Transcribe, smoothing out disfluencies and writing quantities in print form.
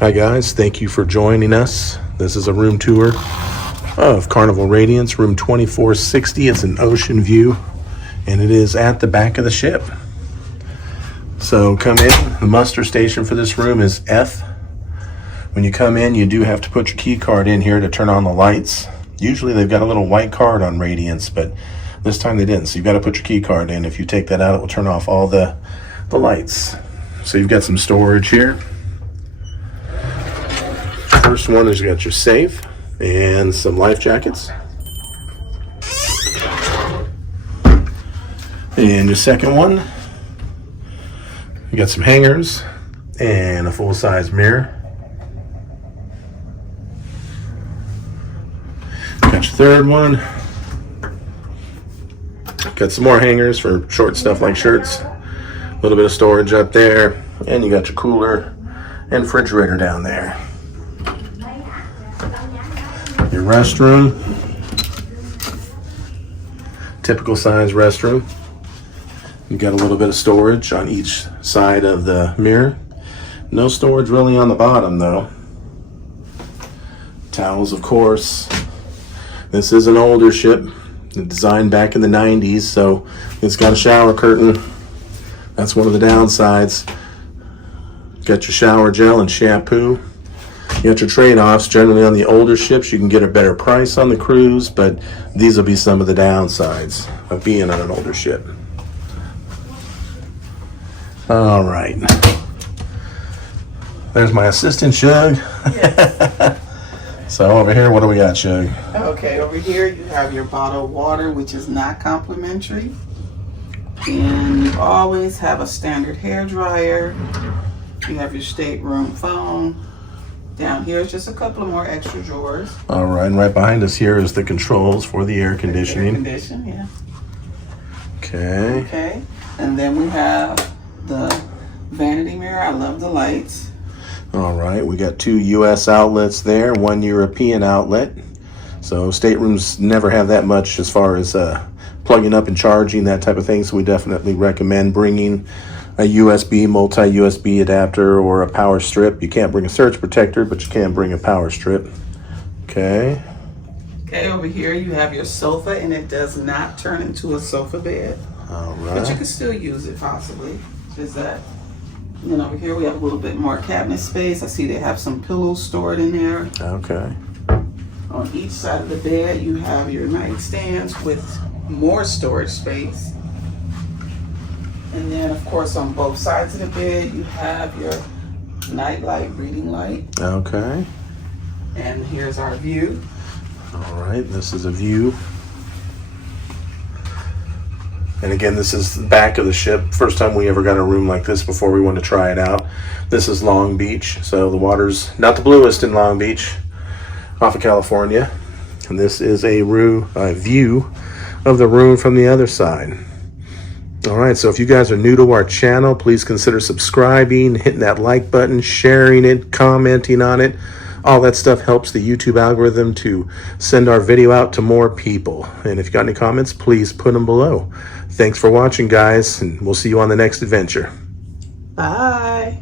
Hi guys, thank you for joining us. This is a room tour of Carnival Radiance, room 2460. It's an ocean view and it is at the back of the ship. So come in. The muster station for this room is F. When you come in, you do have to put your key card in here to turn on the lights. Usually they've got a little white card on Radiance, but this time they didn't. So you've got to put your key card in. If you take that out, it will turn off all the lights. So you've got some storage here. First one is you got your safe and some life jackets. And your second one, you got some hangers and a full-size mirror. Got your third one. Got some more hangers for short stuff like shirts. A little bit of storage up there. And you got your cooler and refrigerator down there. Your restroom. Typical size restroom. You got a little bit of storage on each side of the mirror. No storage really on the bottom though. Towels, of course. This is an older ship, designed back in the 90s, so it's got a shower curtain. That's one of the downsides. Got your shower gel and shampoo. You got your trade-offs. Generally on the older ships, you can get a better price on the cruise, but these will be some of the downsides of being on an older ship. All right. There's my assistant, Shug. Yes. So over here, what do we got, Shug? Okay, over here you have your bottled water, which is not complimentary. And you always have a standard hair dryer. You have your stateroom phone. Down here is just a couple of more extra drawers. All right, and right behind us here is the controls for the air conditioning. Air condition, yeah. Okay. Okay, and then we have the vanity mirror. I love the lights. All right, we got 2 U.S. outlets there, 1 European outlet. So staterooms never have that much as far as plugging up and charging, that type of thing. So we definitely recommend bringing a USB, multi-USB adapter or a power strip. You can't bring a surge protector, but you can bring a power strip. Okay. Okay, over here you have your sofa, and it does not turn into a sofa bed. All right. But you can still use it possibly. Is that? And then over here we have a little bit more cabinet space. I see they have some pillows stored in there. Okay. On each side of the bed you have your nightstands with more storage space. And then of course on both sides of the bed you have your night light, reading light. Okay. And here's our view. All right, this is a view. And again, this is the back of the ship. First time we ever got a room like this before we wanted to try it out. This is Long Beach. So the water's not the bluest in Long Beach, off of California. And this is a view of the room from the other side. All right, so if you guys are new to our channel, please consider subscribing, hitting that like button, sharing it, commenting on it. All that stuff helps the YouTube algorithm to send our video out to more people. And if you got any comments, please put them below. Thanks for watching, guys, and we'll see you on the next adventure. Bye.